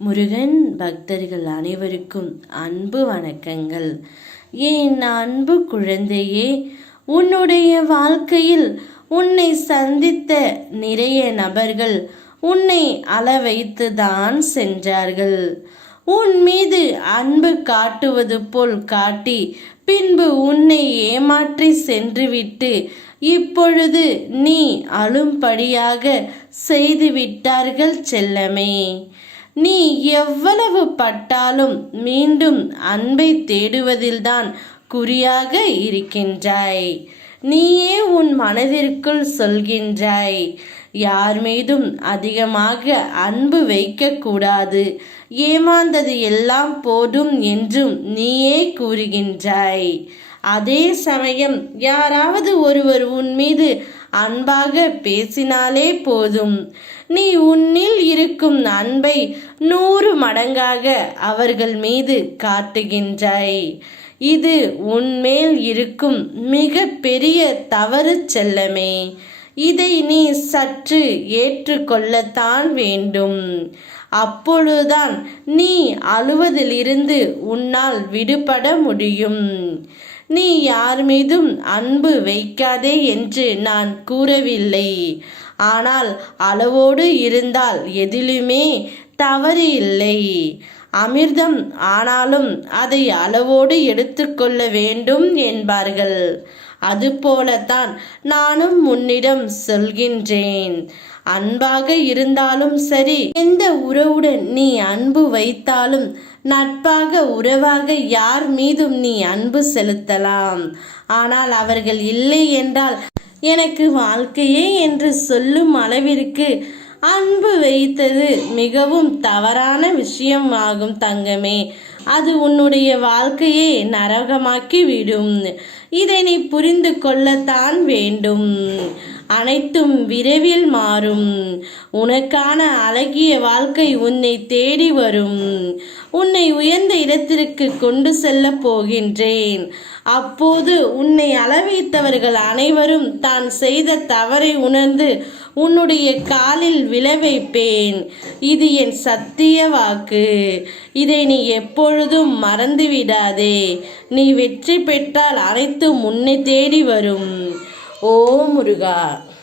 முருகன் பக்தர்கள் அனைவருக்கும் அன்பு வணக்கங்கள். என் அன்பு குழந்தையே, உன்னுடைய வாழ்க்கையில் உன்னை சந்தித்த நிறைய நபர்கள் உன்னை அள வைத்துதான் சென்றார்கள். உன் மீது அன்பு காட்டுவது போல் காட்டி பின்பு உன்னை ஏமாற்றி சென்றுவிட்டு இப்பொழுது நீ அழும்படியாக செய்துவிட்டார்கள் செல்லமே. நீ எவ்வளவு பட்டாலும் மீண்டும் அன்பை தேடுவதில்தான் குறியாக இருக்கின்றாய். நீயே உன் மனதிற்குள் சொல்கின்றாய், யார் மீதும் அதிகமாக அன்பு வைக்க கூடாது, ஏமாந்தது எல்லாம் போதும் என்றும் நீயே கூறுகின்றாய். அதே சமயம் யாராவது ஒருவர் உன் மீது அன்பாக பேசினாலே போதும், நீ உன்னில் இருக்கும் அன்பை 100 மடங்காக அவர்கள் மீது காட்டுகின்றாய். இது உன்மேல் இருக்கும் மிக பெரிய தவறு செல்லமே. இதை நீ சற்று ஏற்றுக்கொள்ளத்தான் வேண்டும். அப்பொழுதுதான் நீ அழுவதிலிருந்து உன்னால் விடுபட முடியும். நீ யார் மீதும் அன்பு வைக்காதே என்று நான் கூறவில்லை. ஆனால் அளவோடு இருந்தால் எதிலுமே தவறு இல்லை. அமிர்தம் ஆனாலும் அதை அளவோடு எடுத்துக்கொள்ள வேண்டும் என்பார்கள். அதுபோலத்தான் நானும் உன்னிடம் சொல்கின்றேன். அன்பாக இருந்தாலும் சரி, எந்த உறவுடன் நீ அன்பு வைத்தாலும் நட்பாக உறவாக யார் மீதும் நீ அன்பு செலுத்தலாம். ஆனால் அவர்கள் இல்லை என்றால் எனக்கு வாழ்க்கையே என்று சொல்லும் அளவிற்கு அன்பு வைத்தது மிகவும் தவறான விஷயம் ஆகும் தங்கமே. அது உன்னுடைய வாழ்க்கையை நரகமாக்கி விடும். இதை நீ புரிந்து கொள்ளத்தான் வேண்டும். அனைத்தும் விரைவில் மாறும். உனக்கான அழகிய வாழ்க்கை உன்னை தேடி வரும். உன்னை உயர்ந்த இடத்திற்கு கொண்டு செல்ல போகின்றேன். அப்போது உன்னை அளவைத்தவர்கள் அனைவரும் தான் செய்த தவறை உணர்ந்து உன்னுடைய காலில் விழ வைப்பேன். இது என் சத்திய வாக்கு. இதை நீ எப்பொழுதும் மறந்துவிடாதே. நீ வெற்றி பெற்றால் அனைத்தும் உன்னை தேடி வரும். ஓ முருகா.